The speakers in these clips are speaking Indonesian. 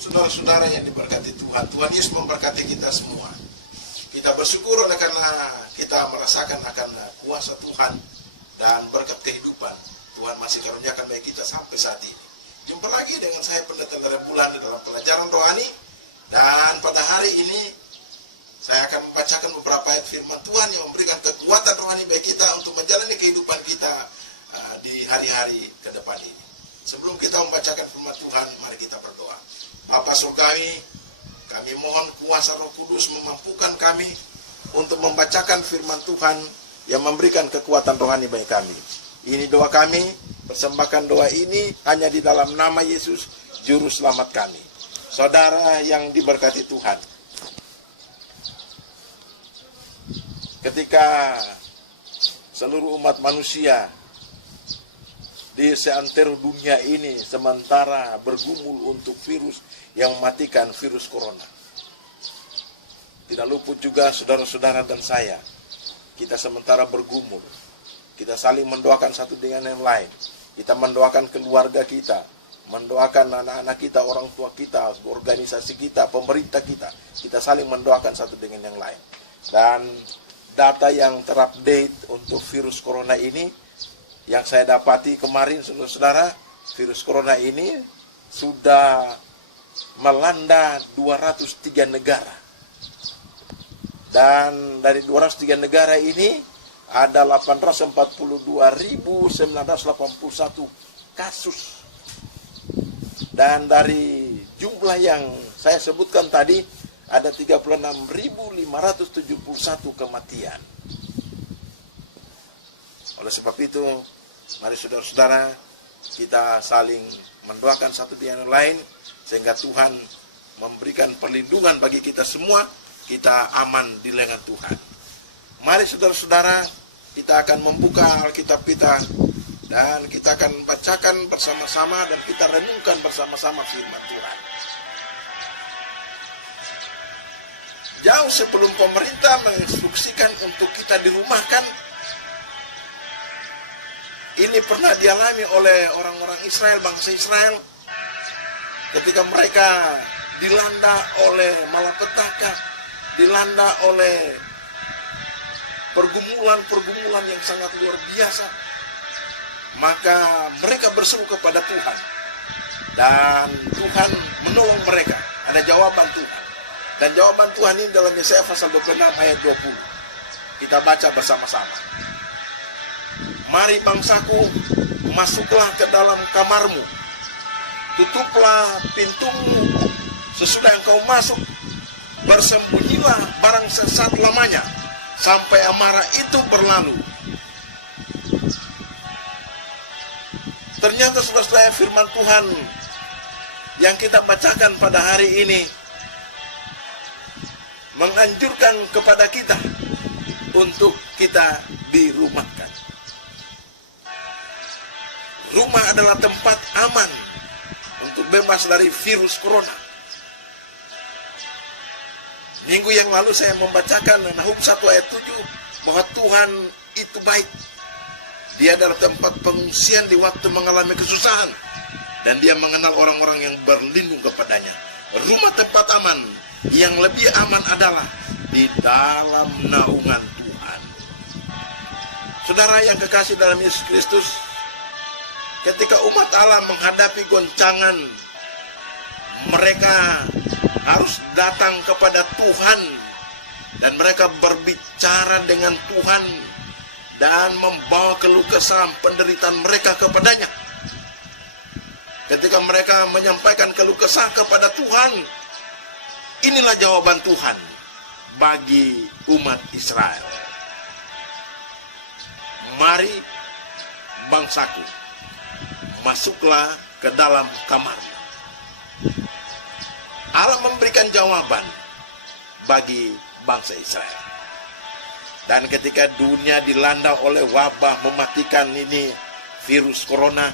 Saudara-saudara yang diberkati Tuhan, Tuhan Yesus memberkati kita semua. Kita bersyukur oleh karena kita merasakan akan kuasa Tuhan dan berkat kehidupan. Tuhan masih karuniakan bagi kita sampai saat ini. Jumpa lagi dengan saya Pendeta Nara Bulan dalam pelajaran rohani. Dan pada hari ini saya akan membacakan beberapa ayat firman Tuhan yang memberikan kekuatan rohani bagi kita untuk menjalani kehidupan kita di hari-hari ke depan ini. Sebelum kita membacakan firman Tuhan, mari kita berdoa. Bapa Surgawi, kami mohon kuasa Roh Kudus memampukan kami untuk membacakan firman Tuhan yang memberikan kekuatan rohani bagi kami. Ini doa kami, persembahkan doa ini hanya di dalam nama Yesus, Juru Selamat kami. Saudara yang diberkati Tuhan, ketika seluruh umat manusia di seantero dunia ini sementara bergumul untuk virus yang mematikan, virus corona, tidak luput juga saudara-saudara dan saya. Kita sementara bergumul, kita saling mendoakan satu dengan yang lain. Kita mendoakan keluarga kita, mendoakan anak-anak kita, orang tua kita, organisasi kita, pemerintah kita. Kita saling mendoakan satu dengan yang lain. Dan data yang terupdate untuk virus corona ini, yang saya dapati kemarin, saudara-saudara, virus corona ini sudah melanda 203 negara. Dan dari 203 negara ini ada 842.981 kasus. Dan dari jumlah yang saya sebutkan tadi ada 36.571 kematian. Oleh sebab itu, mari saudara-saudara kita saling mendoakan satu dengan yang lain sehingga Tuhan memberikan perlindungan bagi kita semua, kita aman di lengan Tuhan. Mari saudara-saudara, kita akan membuka Alkitab kita dan kita akan bacakan bersama-sama dan kita renungkan bersama-sama firman Tuhan. Jauh sebelum pemerintah menginstruksikan untuk kita dirumahkan, ini pernah dialami oleh orang-orang Israel, bangsa Israel, ketika mereka dilanda oleh malapetaka, dilanda oleh pergumulan-pergumulan yang sangat luar biasa, maka mereka berseru kepada Tuhan. Dan Tuhan menolong mereka. Ada jawaban Tuhan. Dan jawaban Tuhan ini dalam Yesaya pasal 26 ayat 20. Kita baca bersama-sama. Mari bangsaku, masuklah ke dalam kamarmu. Tutuplah pintumu. Sesudah engkau masuk, bersembunyilah barang sesaat lamanya, sampai amarah itu berlalu. Ternyata saudara-saudara, firman Tuhan yang kita bacakan pada hari ini menganjurkan kepada kita untuk kita dirumahkan. Rumah adalah tempat aman untuk bebas dari virus corona. Minggu yang lalu saya membacakan Nahum 1 ayat 7 bahwa Tuhan itu baik. Dia adalah tempat pengungsian di waktu mengalami kesusahan, dan dia mengenal orang-orang yang berlindung kepadanya. Rumah tempat aman yang lebih aman adalah di dalam naungan Tuhan. Saudara yang kekasih dalam Yesus Kristus, ketika umat Allah menghadapi goncangan, mereka harus datang kepada Tuhan dan mereka berbicara dengan Tuhan dan membawa keluh kesah penderitaan mereka kepadanya. Ketika mereka menyampaikan keluh kesah kepada Tuhan, inilah jawaban Tuhan bagi umat Israel. Mari bangsaku, masuklah ke dalam kamarmu. Allah memberikan jawaban bagi bangsa Israel. Dan ketika dunia dilanda oleh wabah mematikan ini virus corona,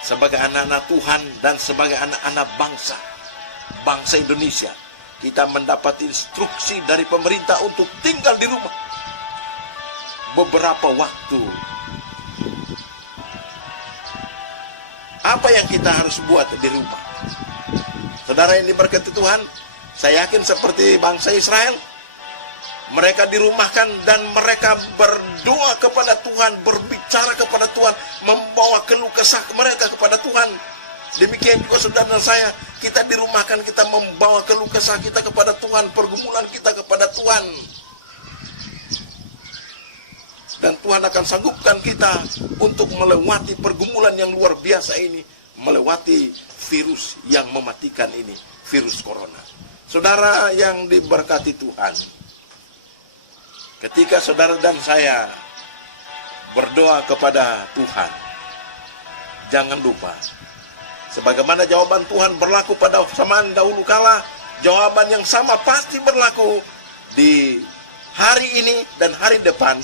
sebagai anak-anak Tuhan dan sebagai anak-anak bangsa Indonesia, kita mendapat instruksi dari pemerintah untuk tinggal di rumah beberapa waktu. Apa yang kita harus buat di rumah? Saudara yang diberkati Tuhan, saya yakin seperti bangsa Israel, mereka dirumahkan dan mereka berdoa kepada Tuhan, berbicara kepada Tuhan, membawa keluh kesah mereka kepada Tuhan. Demikian juga saudara dan saya, kita dirumahkan, kita membawa keluh kesah kita kepada Tuhan, pergumulan kita kepada Tuhan. Dan Tuhan akan sanggupkan kita untuk melewati pergumulan yang luar biasa ini, melewati virus yang mematikan ini, virus corona. Saudara yang diberkati Tuhan, ketika saudara dan saya berdoa kepada Tuhan, jangan lupa, sebagaimana jawaban Tuhan berlaku pada zaman dahulu kala, jawaban yang sama pasti berlaku di hari ini dan hari depan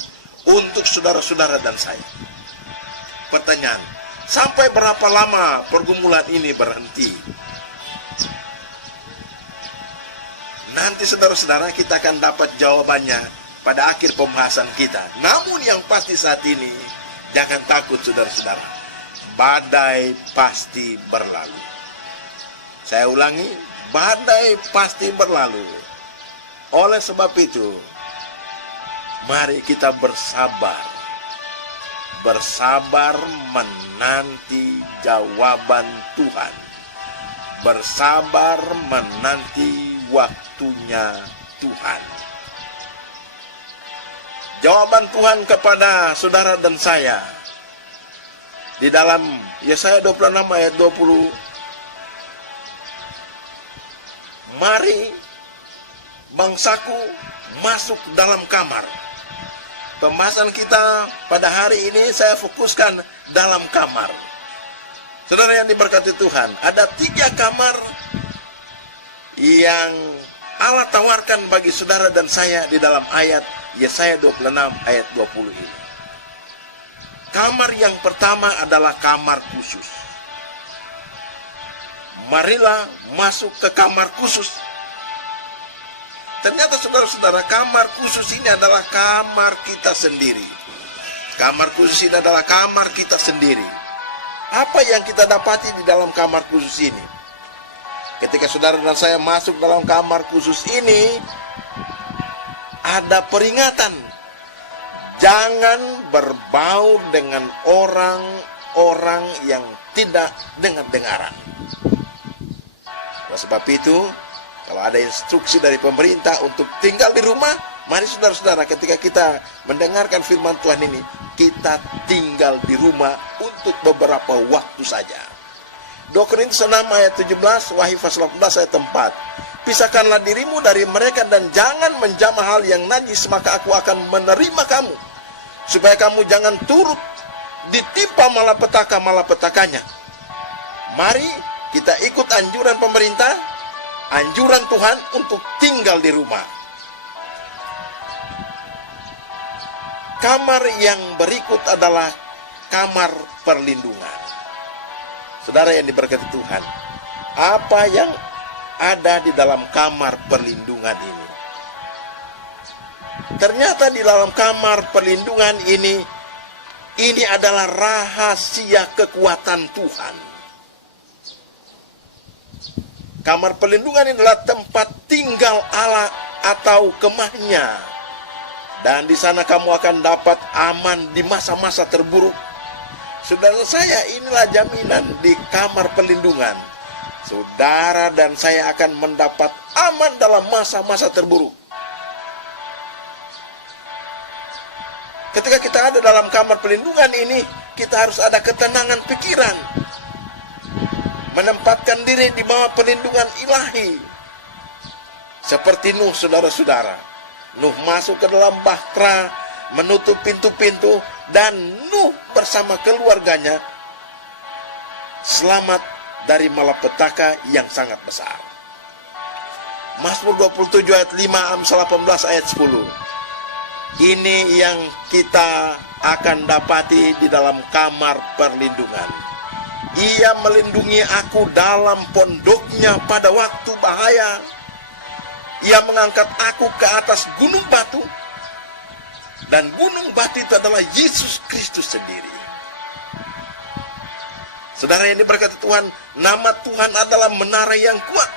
untuk saudara-saudara dan saya. Pertanyaan, sampai berapa lama pergumulan ini berhenti? Nanti saudara-saudara kita akan dapat jawabannya pada akhir pembahasan kita. Namun yang pasti saat ini, jangan takut saudara-saudara. Badai pasti berlalu. Saya ulangi, badai pasti berlalu. Oleh sebab itu, mari kita bersabar. Bersabar menanti jawaban Tuhan. Bersabar menanti waktunya Tuhan. Jawaban Tuhan kepada saudara dan saya di dalam Yesaya 26 ayat 20. Mari bangsaku masuk dalam kamar. Pembahasan kita pada hari ini saya fokuskan dalam kamar. Saudara yang diberkati Tuhan, ada 3 kamar yang Allah tawarkan bagi saudara dan saya di dalam ayat Yesaya 26 ayat 20 ini. Kamar yang pertama adalah kamar khusus. Marilah masuk ke kamar khusus. Ternyata saudara-saudara, kamar khusus ini adalah kamar kita sendiri. Kamar khusus ini adalah kamar kita sendiri. Apa yang kita dapati di dalam kamar khusus ini? Ketika saudara dan saya masuk dalam kamar khusus ini, ada peringatan. Jangan berbaur dengan orang-orang yang tidak dengar-dengaran. Oleh sebab itu, kalau ada instruksi dari pemerintah untuk tinggal di rumah, mari saudara-saudara, ketika kita mendengarkan firman Tuhan ini, kita tinggal di rumah untuk beberapa waktu saja. 2 Korintus 6 ayat 17, Wahyu pasal 18 ayat 4. Pisahkanlah dirimu dari mereka dan jangan menjamah hal yang najis, maka aku akan menerima kamu, supaya kamu jangan turut ditimpa malapetaka-malapetakanya. Mari kita ikut anjuran pemerintah, anjuran Tuhan untuk tinggal di rumah. Kamar yang berikut adalah kamar perlindungan. Saudara yang diberkati Tuhan, apa yang ada di dalam kamar perlindungan ini? Ternyata di dalam kamar perlindungan ini adalah rahasia kekuatan Tuhan. Kamar perlindungan ini adalah tempat tinggal Allah atau kemahnya. Dan di sana kamu akan dapat aman di masa-masa terburuk. Saudara saya, inilah jaminan di kamar perlindungan. Saudara dan saya akan mendapat aman dalam masa-masa terburuk. Ketika kita ada dalam kamar perlindungan ini, kita harus ada ketenangan pikiran. Menempatkan diri di bawah perlindungan ilahi. Seperti Nuh, saudara-saudara. Nuh masuk ke dalam bahtera, menutup pintu-pintu, dan Nuh bersama keluarganya selamat dari malapetaka yang sangat besar. Mazmur 27 ayat 5, Amsal 18 ayat 10. Ini yang kita akan dapati di dalam kamar perlindungan. Ia melindungi aku dalam pondoknya pada waktu bahaya. Ia mengangkat aku ke atas gunung batu. Dan gunung batu itu adalah Yesus Kristus sendiri. Saudara yang diberkati Tuhan, nama Tuhan adalah menara yang kuat.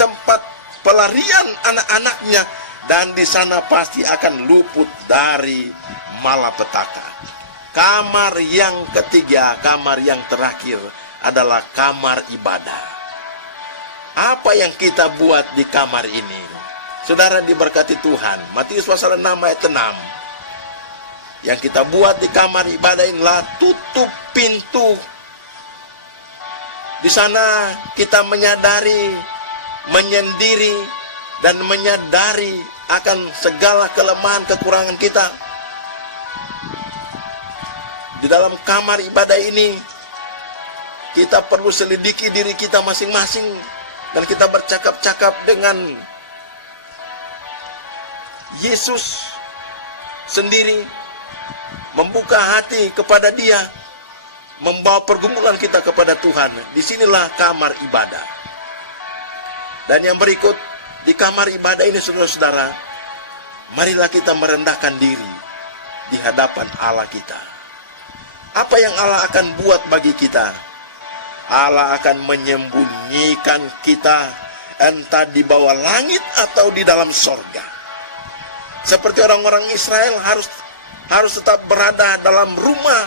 tempat pelarian anak-anaknya, dan di sana pasti akan luput dari malapetaka. Kamar yang ketiga, kamar yang terakhir adalah kamar ibadah. Apa yang kita buat di kamar ini? Saudara diberkati Tuhan. Matius pasal 6 ayat 6. Yang kita buat di kamar ibadah inilah tutup pintu. Di sana kita menyadari, menyendiri, dan menyadari akan segala kelemahan kekurangan kita. Di dalam kamar ibadah ini, kita perlu selidiki diri kita masing-masing, dan kita bercakap-cakap dengan Yesus sendiri, membuka hati kepada Dia, membawa pergumulan kita kepada Tuhan. Disinilah kamar ibadah. Dan yang berikut, di kamar ibadah ini saudara-saudara, marilah kita merendahkan diri di hadapan Allah kita. Apa yang Allah akan buat bagi kita? Allah akan menyembunyikan kita entah di bawah langit atau di dalam sorga. Seperti orang-orang Israel harus tetap berada dalam rumah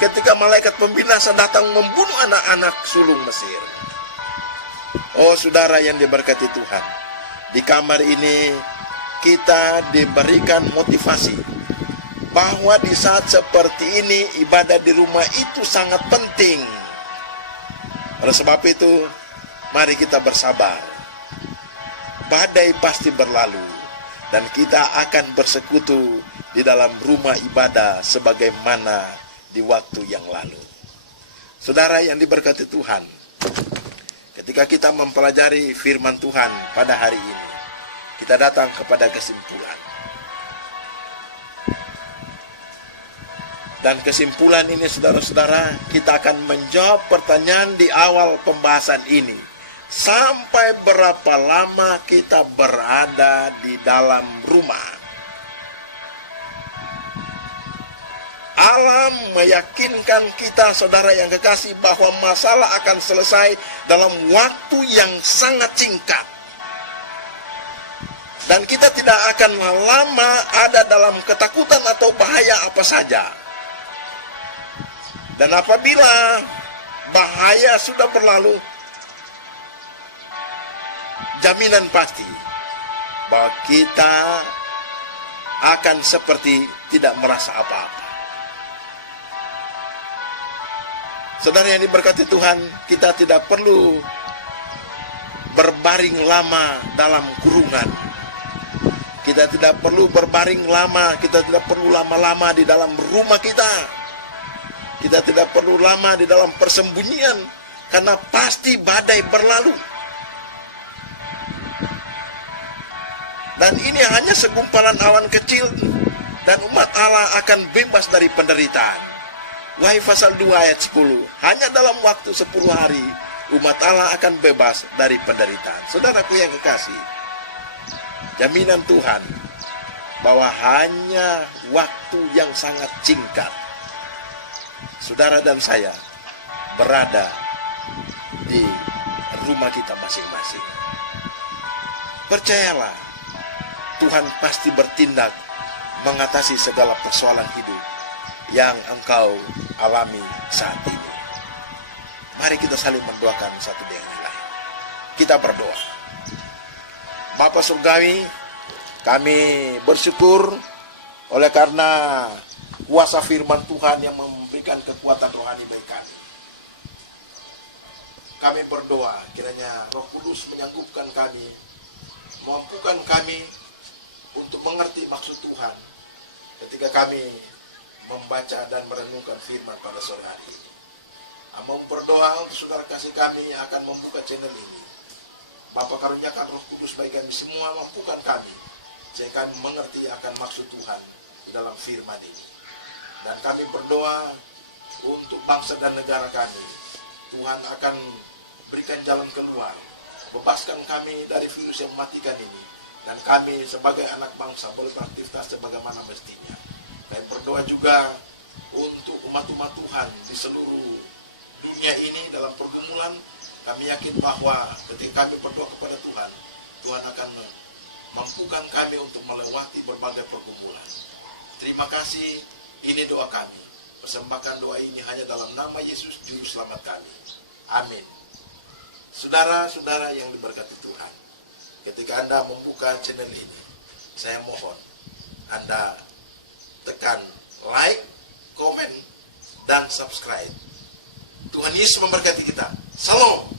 ketika malaikat pembinasa datang membunuh anak-anak sulung Mesir. Oh saudara yang diberkati Tuhan, di kamar ini kita diberikan motivasi bahwa di saat seperti ini ibadah di rumah itu sangat penting. Oleh sebab itu, mari kita bersabar. Badai pasti berlalu, dan kita akan bersekutu di dalam rumah ibadah sebagaimana di waktu yang lalu. Saudara yang diberkati Tuhan, ketika kita mempelajari firman Tuhan pada hari ini, kita datang kepada kesimpulan. Dan kesimpulan ini saudara-saudara, kita akan menjawab pertanyaan di awal pembahasan ini. Sampai berapa lama kita berada di dalam rumah? Allah meyakinkan kita saudara yang kekasih bahwa masalah akan selesai dalam waktu yang sangat singkat. Dan kita tidak akan lama ada dalam ketakutan atau bahaya apa saja. Dan apabila bahaya sudah berlalu, jaminan pasti bahwa kita akan seperti tidak merasa apa-apa. Saudara yang diberkati Tuhan, kita tidak perlu berbaring lama dalam kurungan. Kita tidak perlu berbaring lama, kita tidak perlu lama-lama di dalam rumah kita. Kita tidak perlu lama di dalam persembunyian, karena pasti badai berlalu. Dan ini hanya segumpalan awan kecil, dan umat Allah akan bebas dari penderitaan. Wahai pasal 2 ayat 10, hanya dalam waktu 10 hari, umat Allah akan bebas dari penderitaan. Saudaraku yang kekasih, jaminan Tuhan bahwa hanya waktu yang sangat singkat saudara dan saya berada di rumah kita masing-masing. Percayalah, Tuhan pasti bertindak mengatasi segala persoalan hidup yang engkau alami saat ini. Mari kita saling mendoakan satu dengan yang lain. Kita berdoa. Bapa Surgawi, kami bersyukur oleh karena kuasa firman Tuhan yang memberikan kekuatan rohani bagi kami. Kami berdoa kiranya Roh Kudus menyanggupkan kami, mampukan kami untuk mengerti maksud Tuhan ketika kami membaca dan merenungkan firman pada sore hari ini. Amba berdoa untuk saudara kasih kami yang akan membuka channel ini. Bapa karuniakan Roh Kudus bagi kami semua, mampukan kami sehingga kami mengerti akan maksud Tuhan di dalam firman ini. Dan kami berdoa untuk bangsa dan negara kami. Tuhan akan berikan jalan keluar, bebaskan kami dari virus yang mematikan ini, dan kami sebagai anak bangsa boleh beraktivitas sebagaimana mestinya. Dan berdoa juga untuk umat-umat Tuhan di seluruh dunia ini dalam pergumulan, Kami yakin bahwa ketika kami berdoa kepada Tuhan, Tuhan akan mampukan kami untuk melewati berbagai pergumulan. Terima kasih, ini doa kami. Persembahkan doa ini hanya dalam nama Yesus, Juru Selamat kami. Amin. Saudara-saudara yang diberkati Tuhan, ketika Anda membuka channel ini, saya mohon Anda tekan like, komen, dan subscribe. Tuhan Yesus memberkati kita. Salam.